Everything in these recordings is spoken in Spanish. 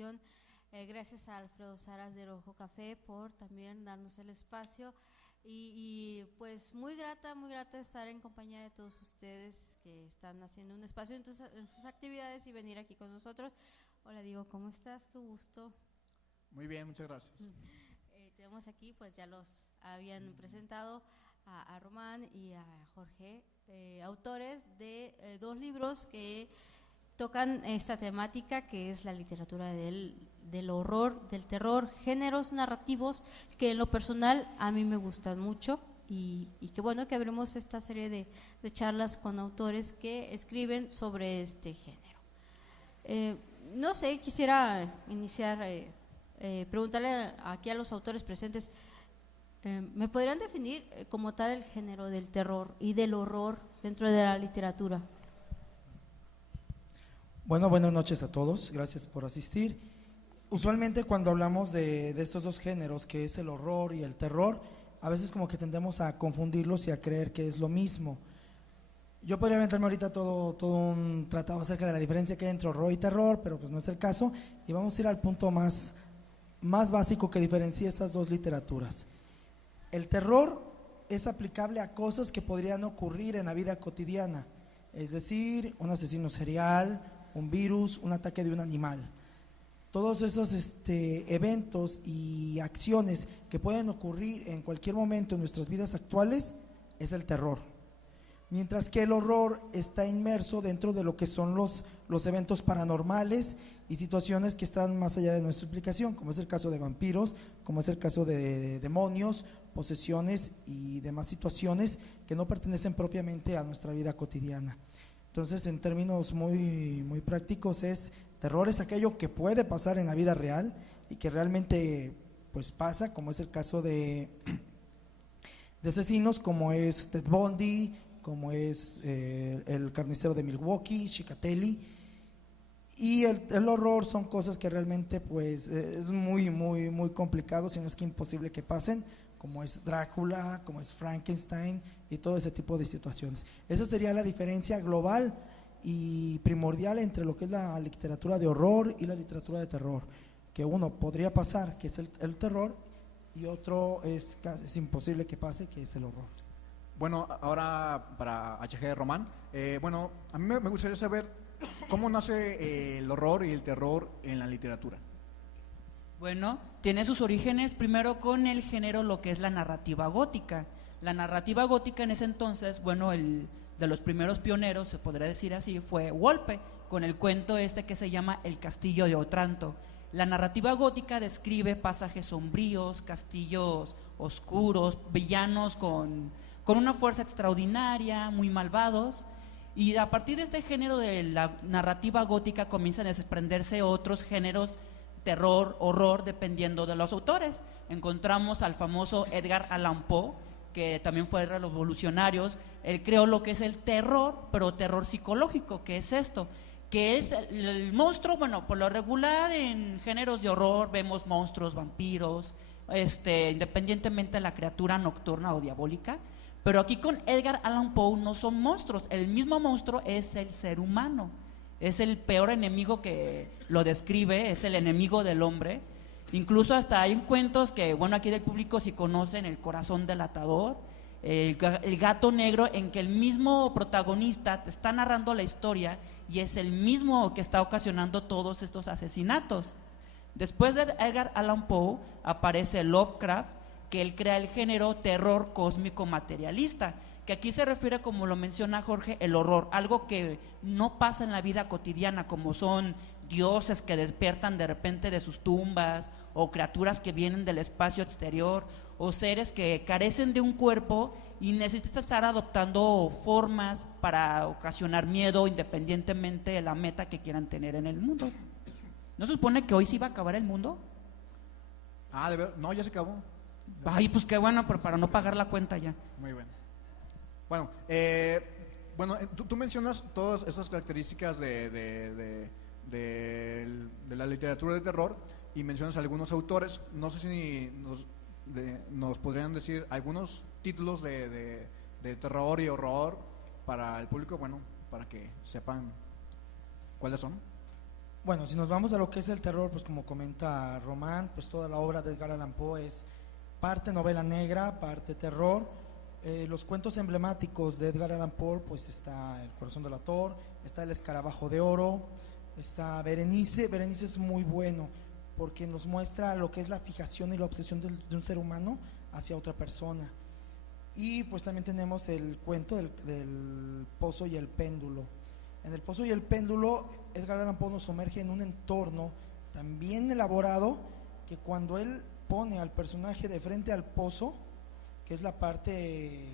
ocasión. Gracias a Alfredo Saras de Rojo Café por también darnos el espacio pues muy grata estar en compañía de todos ustedes que están haciendo un espacio en sus actividades y venir aquí con nosotros. Hola Diego, ¿cómo estás? Qué gusto. Muy bien, muchas gracias. Tenemos aquí, pues ya los habían presentado a Román y a Jorge, autores de dos libros que tocan esta temática que es la literatura del horror, del terror, géneros narrativos que en lo personal a mí me gustan mucho y qué bueno que abrimos esta serie de charlas con autores que escriben sobre este género. No sé, quisiera iniciar preguntarle aquí a los autores presentes, ¿me podrían definir como tal el género del terror y del horror dentro de la literatura? Bueno, buenas noches a todos, gracias por asistir. Usualmente cuando hablamos de estos dos géneros, que es el horror y el terror, a veces como que tendemos a confundirlos y a creer que es lo mismo. Yo podría aventarme ahorita todo un tratado acerca de la diferencia que hay entre horror y terror, pero pues no es el caso, y vamos a ir al punto más básico que diferencia estas dos literaturas. El terror es aplicable a cosas que podrían ocurrir en la vida cotidiana, es decir, un asesino serial, un virus, un ataque de un animal. Todos esos eventos y acciones que pueden ocurrir en cualquier momento en nuestras vidas actuales es el terror. Mientras que el horror está inmerso dentro de lo que son los eventos paranormales y situaciones que están más allá de nuestra explicación, como es el caso de vampiros, como es el caso de demonios, posesiones y demás situaciones que no pertenecen propiamente a nuestra vida cotidiana. Entonces, en términos muy prácticos, terror es aquello que puede pasar en la vida real y que realmente pues pasa, como es el caso de asesinos como es Ted Bundy, como es el carnicero de Milwaukee, Chikatilo. Y el horror son cosas que realmente pues es muy complicado, si no es que imposible que pasen, como es Drácula, como es Frankenstein y todo ese tipo de situaciones. Esa sería la diferencia global y primordial entre lo que es la literatura de horror y la literatura de terror, que uno podría pasar, que es el terror, y otro es imposible que pase, que es el horror. Bueno, ahora para HG Román, bueno, a mí me gustaría saber cómo nace el horror y el terror en la literatura. Bueno, tiene sus orígenes primero con el género, lo que es la narrativa gótica. La narrativa gótica en ese entonces, bueno, el de los primeros pioneros, se podría decir así, fue Wolpe, con el cuento que se llama El Castillo de Otranto. La narrativa gótica describe pasajes sombríos, castillos oscuros, villanos con una fuerza extraordinaria, muy malvados, y a partir de este género de la narrativa gótica comienzan a desprenderse otros géneros, terror, horror, dependiendo de los autores. Encontramos al famoso Edgar Allan Poe, que también fue de los revolucionarios. Él creó lo que es el terror, pero terror psicológico. ¿Qué es esto? Que es el monstruo. Bueno, por lo regular en géneros de horror vemos monstruos, vampiros, independientemente de la criatura nocturna o diabólica, pero aquí con Edgar Allan Poe no son monstruos, el mismo monstruo es el ser humano, es el peor enemigo que lo describe, es el enemigo del hombre. Incluso hasta hay cuentos que, bueno, aquí del público si conocen El corazón del atador, el gato negro, en que el mismo protagonista te está narrando la historia y es el mismo que está ocasionando todos estos asesinatos. Después de Edgar Allan Poe aparece Lovecraft, que él crea el género terror cósmico materialista, que aquí se refiere, como lo menciona Jorge, el horror, algo que no pasa en la vida cotidiana, como son dioses que despiertan de repente de sus tumbas, o criaturas que vienen del espacio exterior, o seres que carecen de un cuerpo y necesitan estar adoptando formas para ocasionar miedo, independientemente de la meta que quieran tener en el mundo. ¿No se supone que hoy se iba a acabar el mundo? Ah, ¿de verdad? No, ya se acabó. Ay, pues qué bueno, pero para no pagar la cuenta ya. Muy bien. Bueno, tú mencionas todas esas características de la literatura de terror y mencionas algunos autores. No sé si nos podrían decir algunos títulos de terror y horror para el público, bueno, para que sepan cuáles son. Bueno, si nos vamos a lo que es el terror, pues como comenta Román, pues toda la obra de Edgar Allan Poe es parte novela negra, parte terror. Los cuentos emblemáticos de Edgar Allan Poe, pues está El corazón del ator, está El escarabajo de oro, está Berenice. Berenice es muy bueno porque nos muestra lo que es la fijación y la obsesión de un ser humano hacia otra persona. Y pues también tenemos el cuento del pozo y el péndulo. En el pozo y el péndulo, Edgar Allan Poe nos sumerge en un entorno tan bien elaborado que cuando él pone al personaje de frente al pozo, que es la parte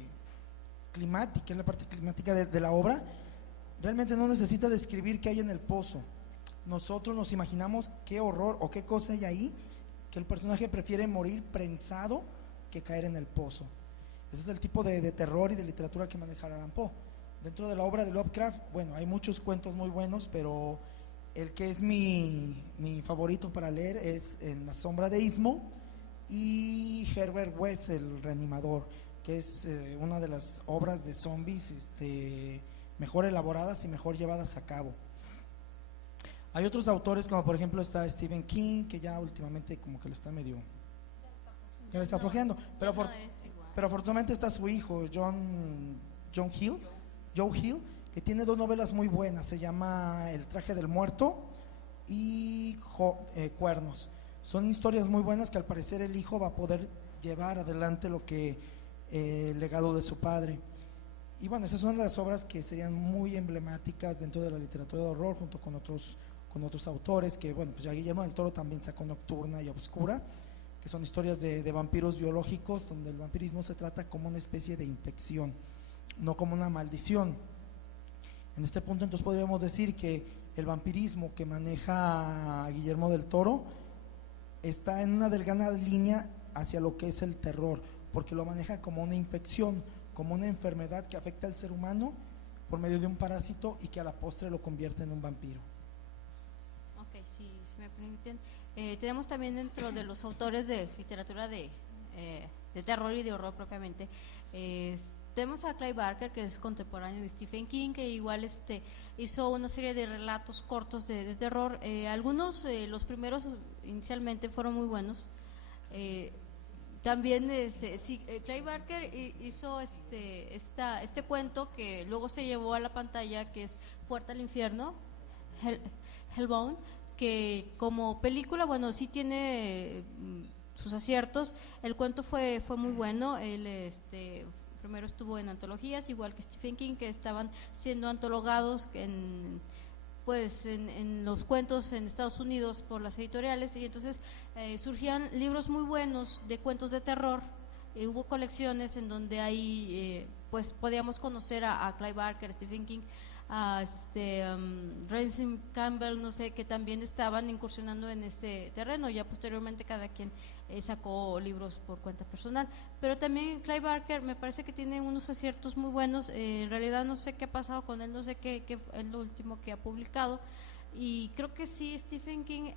climática, de la obra, realmente no necesita describir qué hay en el pozo. Nosotros nos imaginamos qué horror o qué cosa hay ahí, que el personaje prefiere morir prensado que caer en el pozo. Ese es el tipo de terror y de literatura que maneja Allan Poe. Dentro de la obra de Lovecraft, bueno, hay muchos cuentos muy buenos, pero el que es mi favorito para leer es En la sombra de Istmo y Herbert West, el reanimador, que es una de las obras de zombies mejor elaboradas y mejor llevadas a cabo. Hay otros autores, como por ejemplo está Stephen King, que ya últimamente como que le está medio, ya le está flojeando, pero afortunadamente está su hijo, Joe Hill, que tiene 2 novelas muy buenas, se llama El traje del muerto y Cuernos. Son historias muy buenas que al parecer el hijo va a poder llevar adelante lo que el legado de su padre. Y bueno, esas son las obras que serían muy emblemáticas dentro de la literatura de horror, junto con otros autores, que bueno, pues ya Guillermo del Toro también sacó Nocturna y Obscura, que son historias de vampiros biológicos, donde el vampirismo se trata como una especie de infección, no como una maldición. En este punto entonces podríamos decir que el vampirismo que maneja Guillermo del Toro está en una delgada línea hacia lo que es el terror, porque lo maneja como una infección, como una enfermedad que afecta al ser humano por medio de un parásito y que a la postre lo convierte en un vampiro. Ok, si me permiten, tenemos también dentro de los autores de literatura de terror y de horror propiamente, tenemos a Clive Barker, que es contemporáneo de Stephen King, que igual hizo una serie de relatos cortos de terror. Algunos, los primeros inicialmente fueron muy buenos. También Clive Barker hizo este cuento que luego se llevó a la pantalla, que es Puerta al Infierno, Hellbound, que como película, bueno, sí tiene sus aciertos. El cuento fue muy bueno. Él primero estuvo en antologías, igual que Stephen King, que estaban siendo antologados en los cuentos en Estados Unidos por las editoriales, y entonces surgían libros muy buenos de cuentos de terror. Hubo colecciones en donde ahí pues podíamos conocer a Clive Barker, Stephen King, a Ransom Campbell, no sé, que también estaban incursionando en este terreno. Ya posteriormente cada quien sacó libros por cuenta personal, pero también Clive Barker me parece que tiene unos aciertos muy buenos. En realidad no sé qué ha pasado con él, no sé qué es lo último que ha publicado, y creo que sí, Stephen King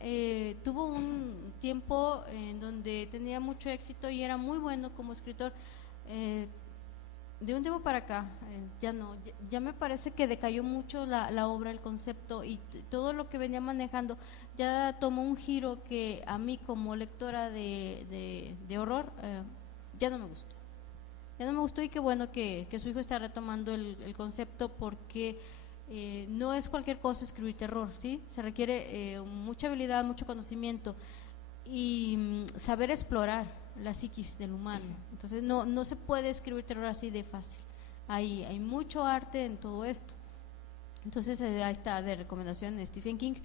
tuvo un tiempo en donde tenía mucho éxito y era muy bueno como escritor. De un tiempo para acá ya no, ya me parece que decayó mucho la obra, el concepto y todo lo que venía manejando ya tomó un giro que a mí como lectora de horror ya no me gustó, y qué bueno que su hijo está retomando el concepto, porque no es cualquier cosa escribir terror, ¿sí? Se requiere mucha habilidad, mucho conocimiento y saber explorar la psiquis del humano. Entonces no se puede escribir terror así de fácil. Hay mucho arte en todo esto. Entonces ahí está de recomendación de Stephen King.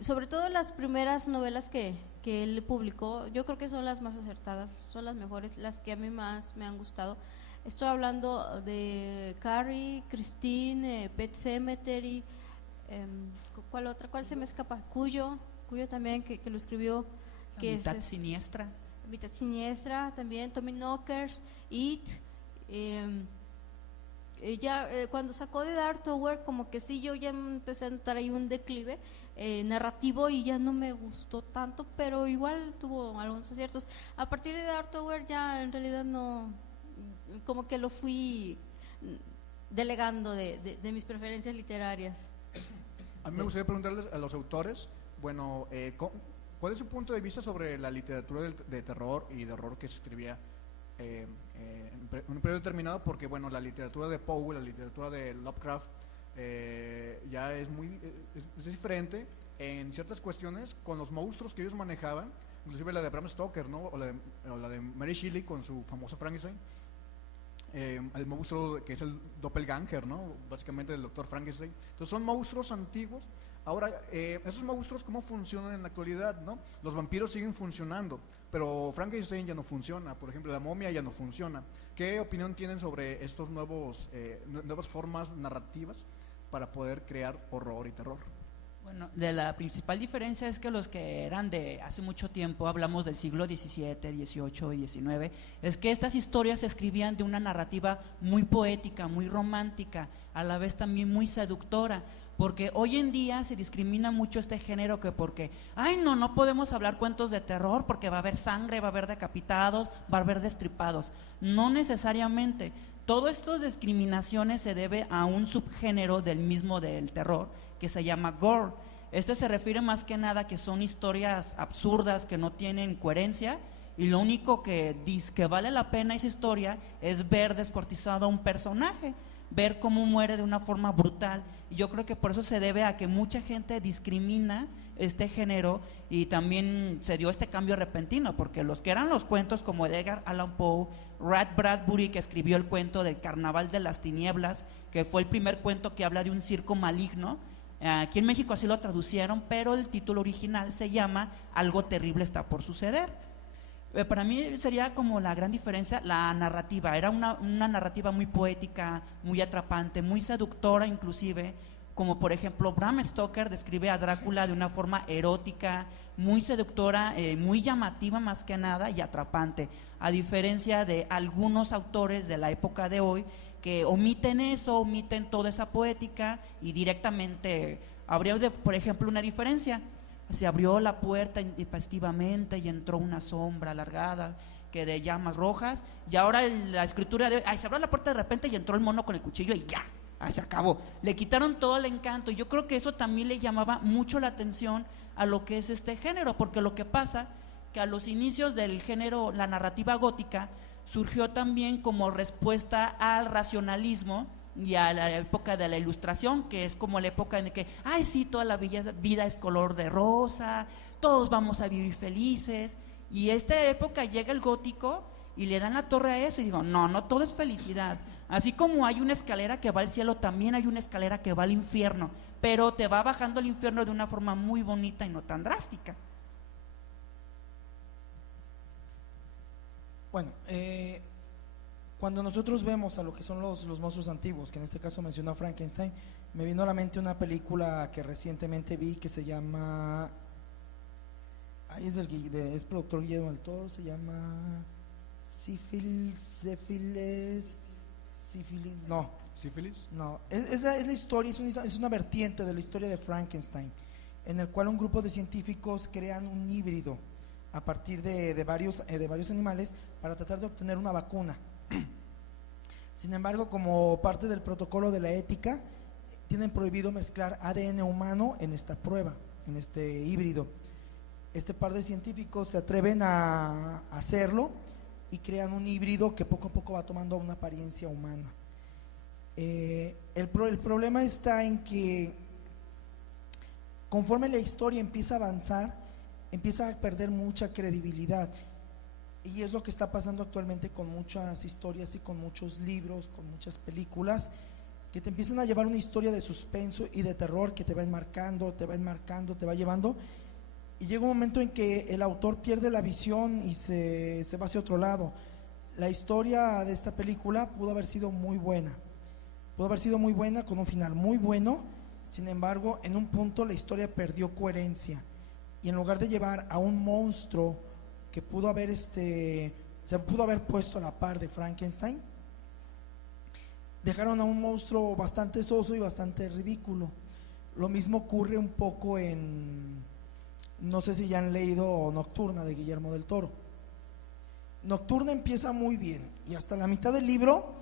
Sobre todo las primeras novelas que él publicó, yo creo que son las más acertadas, son las mejores, las que a mí más me han gustado. Estoy hablando de Carrie, Christine, Pet Sematary, ¿cuál otra? ¿Cuál se me escapa? Cuyo también, que lo escribió, que Mitad Siniestra. Mitad Siniestra también, Tommy Knockers, It. Cuando sacó de Dark Tower, como que sí, yo ya empecé a notar ahí un declive narrativo y ya no me gustó tanto, pero igual tuvo algunos aciertos. A partir de Dark Tower ya en realidad no, como que lo fui delegando de mis preferencias literarias. A mí me gustaría preguntarles a los autores, bueno, ¿cuál es su punto de vista sobre la literatura de terror y de horror que se escribía en un periodo determinado? Porque, bueno, la literatura de Poe, la literatura de Lovecraft, ya es diferente en ciertas cuestiones con los monstruos que ellos manejaban, inclusive la de Bram Stoker, ¿no? o la de Mary Shelley con su famoso Frankenstein. El monstruo que es el doppelganger, ¿no? Básicamente del doctor Frankenstein. Entonces son monstruos antiguos. Ahora, esos monstruos, ¿cómo funcionan en la actualidad, no? Los vampiros siguen funcionando, pero Frankenstein ya no funciona. Por ejemplo, la momia ya no funciona. ¿Qué opinión tienen sobre estos nuevas formas narrativas para poder crear horror y terror? Bueno, de la principal diferencia es que los que eran de hace mucho tiempo, hablamos del siglo XVII, XVIII y XIX, es que estas historias se escribían de una narrativa muy poética, muy romántica, a la vez también muy seductora, porque hoy en día se discrimina mucho este género que porque, ay no podemos hablar cuentos de terror porque va a haber sangre, va a haber decapitados, va a haber destripados. No necesariamente, todas estas discriminaciones se debe a un subgénero del terror, que se llama gore. Este se refiere más que nada que son historias absurdas que no tienen coherencia y lo único que dice que vale la pena esa historia es ver descuartizado a un personaje, ver cómo muere de una forma brutal. Y yo creo que por eso se debe a que mucha gente discrimina este género y también se dio este cambio repentino, porque los que eran los cuentos como de Edgar Allan Poe, Ray Bradbury, que escribió el cuento del Carnaval de las Tinieblas, que fue el primer cuento que habla de un circo maligno. Aquí en México así lo traducieron, pero el título original se llama Algo terrible está por suceder. Para mí sería como la gran diferencia la narrativa. Era una narrativa muy poética, muy atrapante, muy seductora inclusive, como por ejemplo Bram Stoker describe a Drácula de una forma erótica, muy seductora, muy llamativa más que nada y atrapante, a diferencia de algunos autores de la época de hoy que omiten eso, omiten toda esa poética y directamente habría, por ejemplo, una diferencia. Se abrió la puerta intempestivamente y entró una sombra alargada que de llamas rojas, y ahora la escritura de se abrió la puerta de repente y entró el mono con el cuchillo y ya, se acabó. Le quitaron todo el encanto y yo creo que eso también le llamaba mucho la atención a lo que es este género, porque lo que pasa que a los inicios del género, la narrativa gótica, surgió también como respuesta al racionalismo y a la época de la Ilustración, que es como la época en que, ay sí, toda la vida es color de rosa, todos vamos a vivir felices, y esta época llega el gótico y le dan la torre a eso y digo, no todo es felicidad. Así como hay una escalera que va al cielo, también hay una escalera que va al infierno, pero te va bajando al infierno de una forma muy bonita y no tan drástica. Bueno, cuando nosotros vemos a lo que son los monstruos antiguos, que en este caso mencionó a Frankenstein, me vino a la mente una película que recientemente vi que se llama, es productor Guillermo del Toro, se llama ¿Sífilis? No, es la historia, es una vertiente de la historia de Frankenstein, en el cual un grupo de científicos crean un híbrido a partir de varios animales para tratar de obtener una vacuna. Sin embargo, como parte del protocolo de la ética, tienen prohibido mezclar ADN humano en esta prueba, en este híbrido. Este par de científicos se atreven a hacerlo y crean un híbrido que poco a poco va tomando una apariencia humana. El problema está en que conforme la historia empieza a avanzar, empieza a perder mucha credibilidad, y es lo que está pasando actualmente con muchas historias y con muchos libros, con muchas películas, que te empiezan a llevar una historia de suspenso y de terror que te va enmarcando, te va llevando, y llega un momento en que el autor pierde la visión y se va hacia otro lado. La historia de esta película pudo haber sido muy buena con un final muy bueno. Sin embargo, en un punto la historia perdió coherencia, y en lugar de llevar a un monstruo que se pudo haber puesto a la par de Frankenstein, dejaron a un monstruo bastante soso y bastante ridículo. Lo mismo ocurre un poco no sé si ya han leído Nocturna de Guillermo del Toro. Nocturna empieza muy bien y hasta la mitad del libro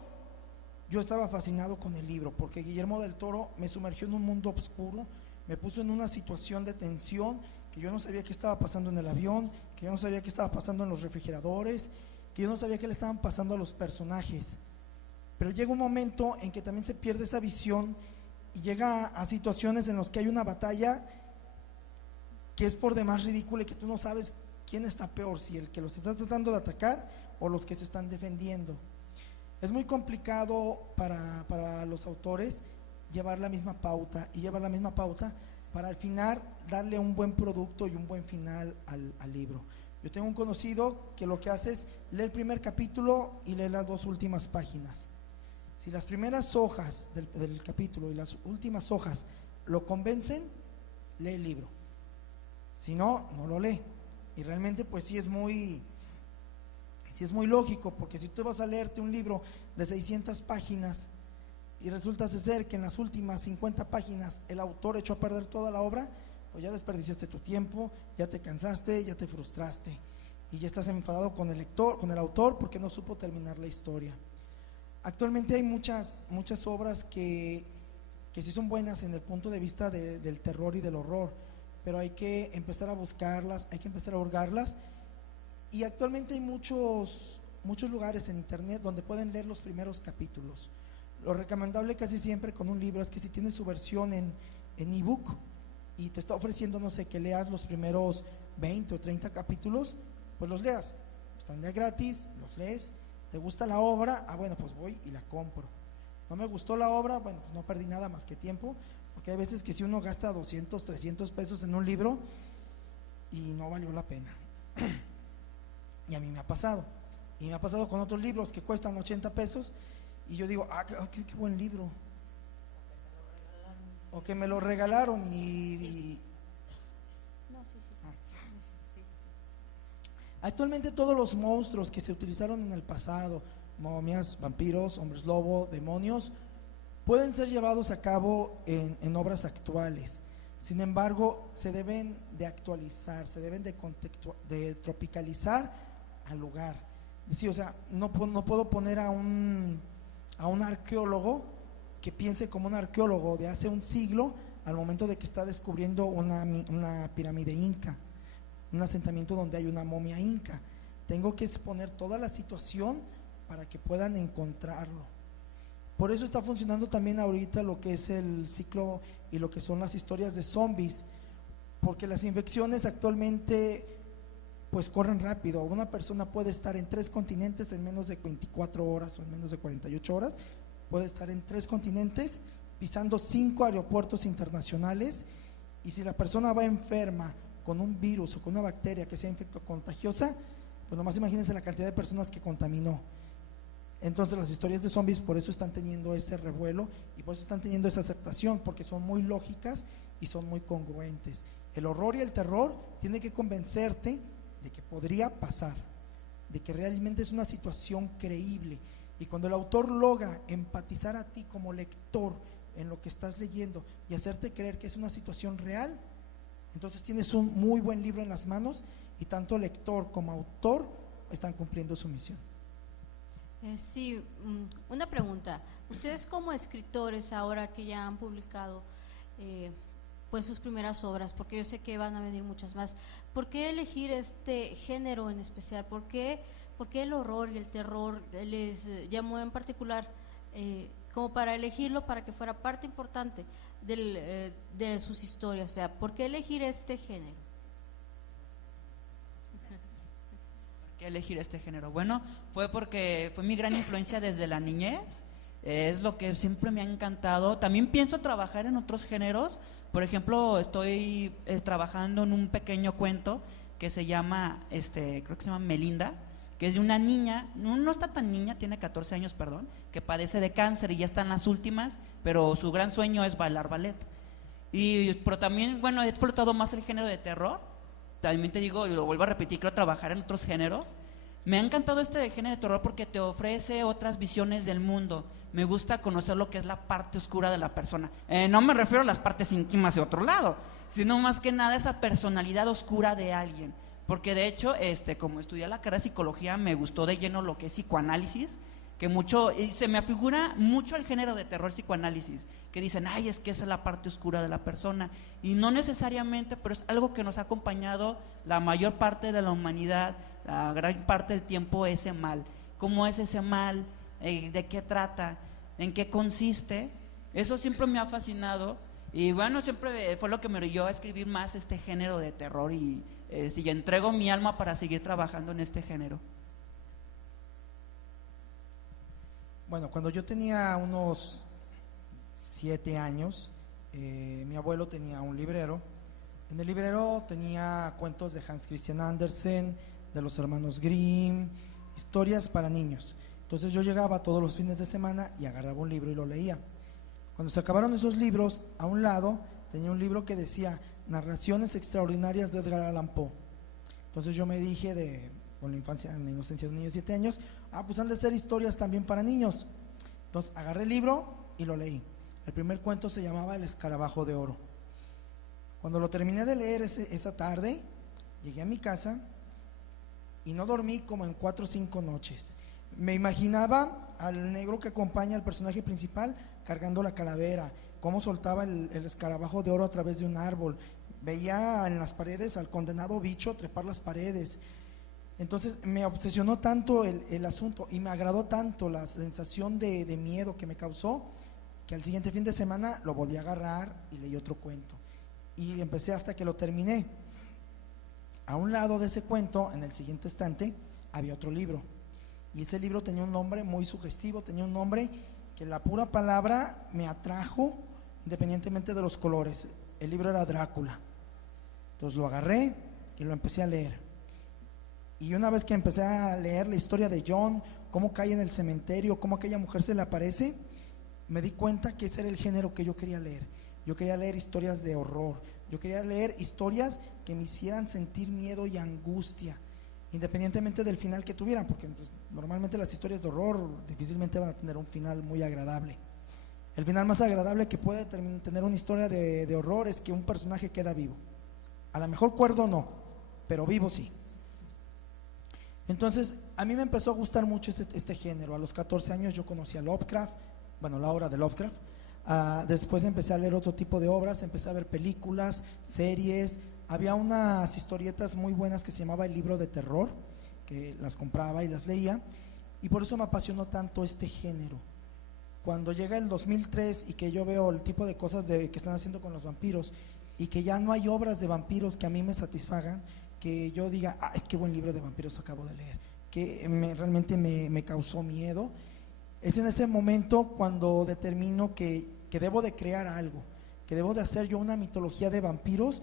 yo estaba fascinado con el libro, porque Guillermo del Toro me sumergió en un mundo oscuro, me puso en una situación de tensión, que yo no sabía qué estaba pasando en el avión, que yo no sabía qué estaba pasando en los refrigeradores, que yo no sabía qué le estaban pasando a los personajes. Pero llega un momento en que también se pierde esa visión y llega a situaciones en las que hay una batalla que es por demás ridícula y que tú no sabes quién está peor, si el que los está tratando de atacar o los que se están defendiendo. Es muy complicado para los autores llevar la misma pauta para al final darle un buen producto y un buen final al libro. Yo tengo un conocido que lo que hace es lee el primer capítulo y lee las 2 últimas páginas. Si las primeras hojas del capítulo y las últimas hojas lo convencen, lee el libro. Si no, no lo lee. Y realmente pues sí es muy lógico, porque si tú vas a leerte un libro de 600 páginas y resulta ser que en las últimas 50 páginas el autor echó a perder toda la obra, pues ya desperdiciaste tu tiempo, ya te cansaste, ya te frustraste y ya estás enfadado con el autor porque no supo terminar la historia. Actualmente hay muchas obras que sí son buenas en el punto de vista del terror y del horror, pero hay que empezar a buscarlas, hay que empezar a hurgarlas, y actualmente hay muchos lugares en internet donde pueden leer los primeros capítulos. Lo recomendable casi siempre con un libro es que si tienes su versión en ebook y te está ofreciendo, no sé, que leas los primeros 20 o 30 capítulos, pues los leas, están de gratis, los lees. ¿Te gusta la obra? Bueno, pues voy y la compro. ¿No me gustó la obra? Bueno, pues no perdí nada más que tiempo, porque hay veces que si uno gasta 200, 300 pesos en un libro y no valió la pena. Y a mí me ha pasado. Y me ha pasado con otros libros que cuestan 80 pesos y yo digo, qué buen libro. O que me lo regalaron y No, sí. Actualmente todos los monstruos que se utilizaron en el pasado, momias, vampiros, hombres lobo, demonios, pueden ser llevados a cabo en obras actuales. Sin embargo, se deben de actualizar, se deben de tropicalizar al lugar. Sí, o sea, no puedo poner a un arqueólogo que piense como un arqueólogo de hace un siglo al momento de que está descubriendo una pirámide inca, un asentamiento donde hay una momia inca. Tengo que exponer toda la situación para que puedan encontrarlo. Por eso está funcionando también ahorita lo que es el ciclo y lo que son las historias de zombies, porque las infecciones actualmente pues corren rápido. Una persona puede estar en 3 continentes en menos de 24 horas o en menos de 48 horas, puede estar en 3 continentes pisando 5 aeropuertos internacionales, y si la persona va enferma con un virus o con una bacteria que sea infectocontagiosa, pues nomás imagínense la cantidad de personas que contaminó. Entonces las historias de zombies por eso están teniendo ese revuelo y por eso están teniendo esa aceptación, porque son muy lógicas y son muy congruentes. El horror y el terror tiene que convencerte de que podría pasar, de que realmente es una situación creíble, y cuando el autor logra empatizar a ti como lector en lo que estás leyendo y hacerte creer que es una situación real, entonces tienes un muy buen libro en las manos y tanto lector como autor están cumpliendo su misión. Sí, una pregunta. Ustedes como escritores, ahora que ya han publicado pues sus primeras obras, porque yo sé que van a venir muchas más, ¿por qué elegir este género en especial? ¿Por qué el horror y el terror les llamó en particular como para elegirlo, para que fuera parte importante de sus historias? O sea, ¿por qué elegir este género? ¿Qué elegir este género? Bueno, fue porque fue mi gran influencia desde la niñez, es lo que siempre me ha encantado. También pienso trabajar en otros géneros. Por ejemplo, estoy trabajando en un pequeño cuento que se llama, creo que se llama Melinda, que es de una niña, no está tan niña, tiene 14 años, perdón, que padece de cáncer y ya está en las últimas, pero su gran sueño es bailar ballet. Pero también, bueno, he explotado más el género de terror. También te digo, y lo vuelvo a repetir, quiero trabajar en otros géneros. Me ha encantado este género de terror porque te ofrece otras visiones del mundo. Me gusta conocer lo que es la parte oscura de la persona. No me refiero a las partes íntimas de otro lado, sino más que nada esa personalidad oscura de alguien. Porque de hecho, como estudié la carrera de psicología, me gustó de lleno lo que es psicoanálisis. que mucho, y se me afigura mucho el género de terror psicoanálisis, que dicen, ay, es que esa es la parte oscura de la persona, y no necesariamente, pero es algo que nos ha acompañado la mayor parte de la humanidad, la gran parte del tiempo, ese mal. ¿Cómo es ese mal? ¿De qué trata? ¿En qué consiste? Eso siempre me ha fascinado, y bueno, siempre fue lo que me orilló a escribir más este género de terror, y entrego mi alma para seguir trabajando en este género. Bueno, cuando yo tenía unos 7 años, mi abuelo tenía un librero. En el librero tenía cuentos de Hans Christian Andersen, de los hermanos Grimm, historias para niños. Entonces yo llegaba todos los fines de semana y agarraba un libro y lo leía. Cuando se acabaron esos libros, a un lado tenía un libro que decía Narraciones extraordinarias de Edgar Allan Poe. Entonces yo me dije, con la infancia, en la inocencia de un niño de 7 años, pues han de ser historias también para niños. Entonces agarré el libro y lo leí. El primer cuento se llamaba El escarabajo de oro. Cuando lo terminé de leer esa tarde, llegué a mi casa y no dormí como en 4 o 5 noches. Me imaginaba al negro que acompaña al personaje principal cargando la calavera, cómo soltaba el escarabajo de oro a través de un árbol. Veía en las paredes al condenado bicho trepar las paredes. Entonces me obsesionó tanto el asunto y me agradó tanto la sensación de miedo que me causó, que al siguiente fin de semana lo volví a agarrar y leí otro cuento. Y empecé hasta que lo terminé. A un lado de ese cuento, en el siguiente estante, había otro libro. Y ese libro tenía un nombre muy sugestivo, tenía un nombre que la pura palabra me atrajo independientemente de los colores. El libro era Drácula. Entonces lo agarré y lo empecé a leer. Y una vez que empecé a leer la historia de John, cómo cae en el cementerio, cómo aquella mujer se le aparece, me di cuenta que ese era el género que yo quería leer. Yo quería leer historias de horror, yo quería leer historias que me hicieran sentir miedo y angustia, independientemente del final que tuvieran, porque pues, normalmente las historias de horror difícilmente van a tener un final muy agradable. El final más agradable que puede tener una historia de horror es que un personaje queda vivo. A lo mejor cuerdo no, pero vivo sí. Entonces, a mí me empezó a gustar mucho este género. A los 14 años yo conocí a Lovecraft, bueno, la obra de Lovecraft. Después empecé a leer otro tipo de obras, empecé a ver películas, series. Había unas historietas muy buenas que se llamaba El Libro de Terror, que las compraba y las leía, y por eso me apasionó tanto este género. Cuando llega el 2003 y que yo veo el tipo de cosas que están haciendo con los vampiros, y que ya no hay obras de vampiros que a mí me satisfagan, que yo diga, ay, qué buen libro de vampiros acabo de leer, que realmente me causó miedo, es en ese momento cuando determino que debo de crear algo, que debo de hacer yo una mitología de vampiros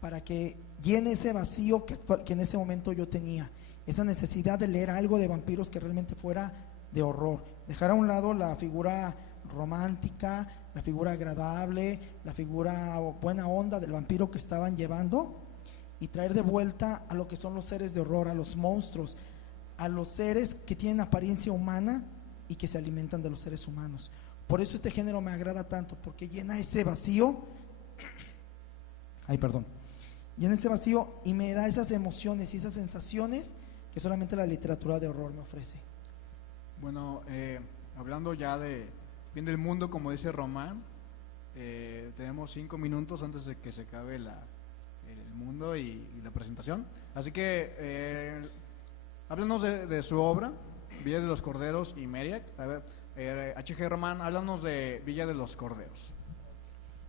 para que llene ese vacío que en ese momento yo tenía, esa necesidad de leer algo de vampiros que realmente fuera de horror, dejar a un lado la figura romántica, la figura agradable, la figura buena onda del vampiro que estaban llevando, y traer de vuelta a lo que son los seres de horror, a los monstruos, a los seres que tienen apariencia humana y que se alimentan de los seres humanos. Por eso este género me agrada tanto, porque llena ese vacío, llena ese vacío y me da esas emociones y esas sensaciones que solamente la literatura de horror me ofrece. Bueno, hablando ya de fin del mundo, como dice Román, tenemos 5 minutos antes de que se acabe el mundo y la presentación, así que háblanos de su obra Villa de los Corderos y Meriac. A ver, H.G. Román, háblanos de Villa de los Corderos.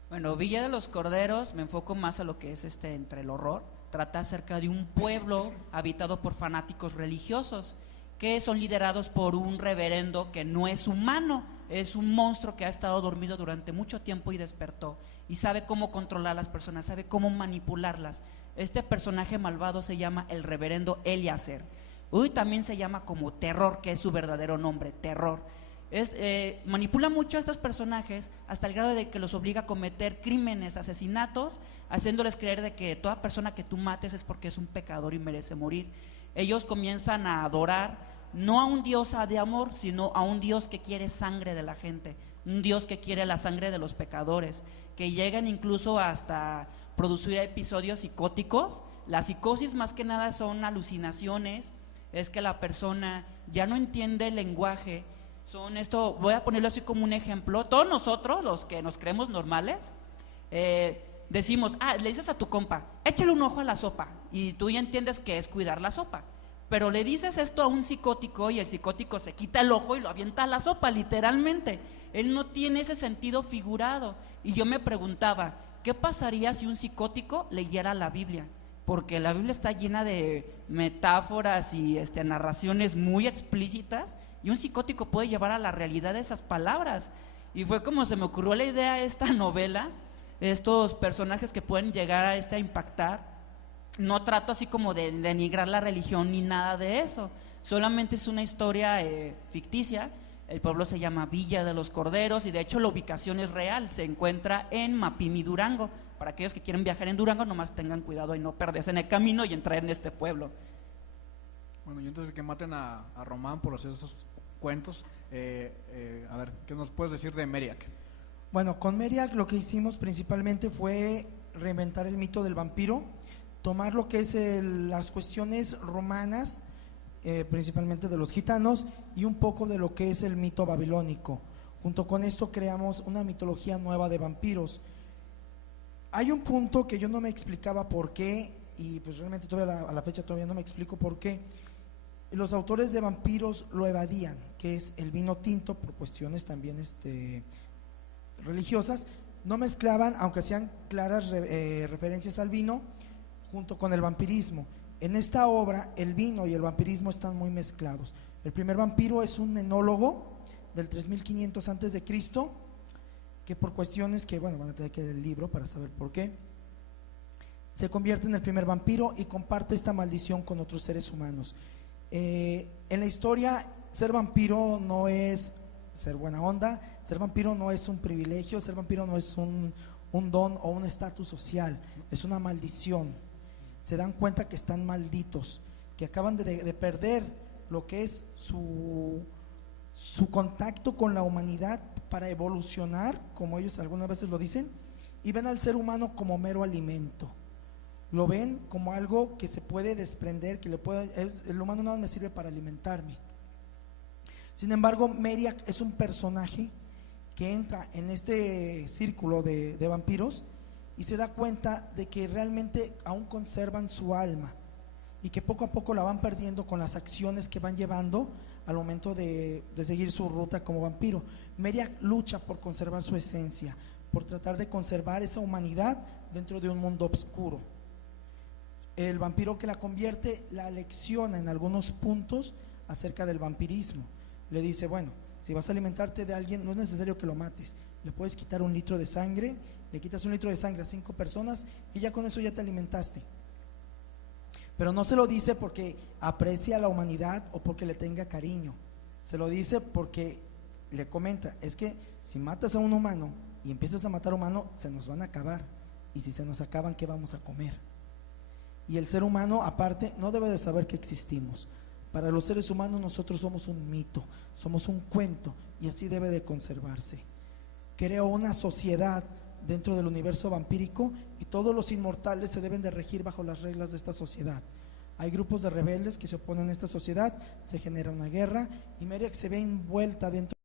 Bueno, Villa de los Corderos me enfoco más a lo que es entre el horror. Trata acerca de un pueblo habitado por fanáticos religiosos que son liderados por un reverendo que no es humano, es un monstruo que ha estado dormido durante mucho tiempo y despertó y sabe cómo controlar a las personas, sabe cómo manipularlas. Este personaje malvado se llama el reverendo Eliezer. También se llama como Terror, que es su verdadero nombre, Terror. Manipula mucho a estos personajes hasta el grado de que los obliga a cometer crímenes, asesinatos, haciéndoles creer de que toda persona que tú mates es porque es un pecador y merece morir. Ellos comienzan a adorar no a un Dios de amor, sino a un Dios que quiere sangre de la gente, un Dios que quiere la sangre de los pecadores, que llegan incluso hasta producir episodios psicóticos. La psicosis más que nada son alucinaciones, es que la persona ya no entiende el lenguaje. Son esto, voy a ponerlo así como un ejemplo. Todos nosotros, los que nos creemos normales, decimos, le dices a tu compa, échale un ojo a la sopa, y tú ya entiendes que es cuidar la sopa. Pero le dices esto a un psicótico y el psicótico se quita el ojo y lo avienta a la sopa, literalmente. Él no tiene ese sentido figurado. Y yo me preguntaba, ¿qué pasaría si un psicótico leyera la Biblia? Porque la Biblia está llena de metáforas y narraciones muy explícitas, y un psicótico puede llevar a la realidad esas palabras. Y fue como se me ocurrió la idea de esta novela, de estos personajes que pueden llegar a impactar. No trato así como de denigrar la religión ni nada de eso, solamente es una historia ficticia. El pueblo se llama Villa de los Corderos y de hecho la ubicación es real, se encuentra en Mapimi, Durango. Para aquellos que quieren viajar en Durango, nomás tengan cuidado y no perderse en el camino y entrar en este pueblo. Bueno, y antes de que maten a Román por hacer esos cuentos, a ver, ¿qué nos puedes decir de Meriac? Bueno, con Meriac lo que hicimos principalmente fue reinventar el mito del vampiro, tomar lo que es las cuestiones romanas, principalmente de los gitanos, y un poco de lo que es el mito babilónico. Junto con esto creamos una mitología nueva de vampiros. Hay un punto que yo no me explicaba por qué, y pues realmente todavía a la fecha todavía no me explico por qué. Los autores de vampiros lo evadían, que es el vino tinto, por cuestiones también religiosas. No mezclaban, aunque hacían claras referencias al vino, junto con el vampirismo. En esta obra el vino y el vampirismo están muy mezclados. El primer vampiro es un enólogo del 3500 antes de Cristo, que por cuestiones que, bueno, van a tener que leer el libro para saber por qué, se convierte en el primer vampiro y comparte esta maldición con otros seres humanos. En la historia, ser vampiro no es ser buena onda, ser vampiro no es un privilegio, ser vampiro no es un don o un estatus social, es una maldición. Se dan cuenta que están malditos, que acaban de perder lo que es su contacto con la humanidad para evolucionar, como ellos algunas veces lo dicen, y ven al ser humano como mero alimento. Lo ven como algo que se puede desprender, que el humano no me sirve para alimentarme. Sin embargo, Meriac es un personaje que entra en este círculo de vampiros y se da cuenta de que realmente aún conservan su alma y que poco a poco la van perdiendo con las acciones que van llevando al momento de seguir su ruta como vampiro. Meriac lucha por conservar su esencia, por tratar de conservar esa humanidad dentro de un mundo oscuro. El vampiro que la convierte la lecciona en algunos puntos acerca del vampirismo. Le dice, bueno, si vas a alimentarte de alguien, no es necesario que lo mates, le puedes quitar 1 litro de sangre, le quitas 1 litro de sangre a 5 personas y ya con eso ya te alimentaste. Pero no se lo dice porque aprecia a la humanidad o porque le tenga cariño, se lo dice porque le comenta, es que si matas a un humano y empiezas a matar a un humano, se nos van a acabar, y si se nos acaban, ¿qué vamos a comer? Y el ser humano, aparte, no debe de saber que existimos. Para los seres humanos nosotros somos un mito, somos un cuento, y así debe de conservarse. Creó una sociedad dentro del universo vampírico y todos los inmortales se deben de regir bajo las reglas de esta sociedad. Hay grupos de rebeldes que se oponen a esta sociedad, se genera una guerra y Meriac se ve envuelta dentro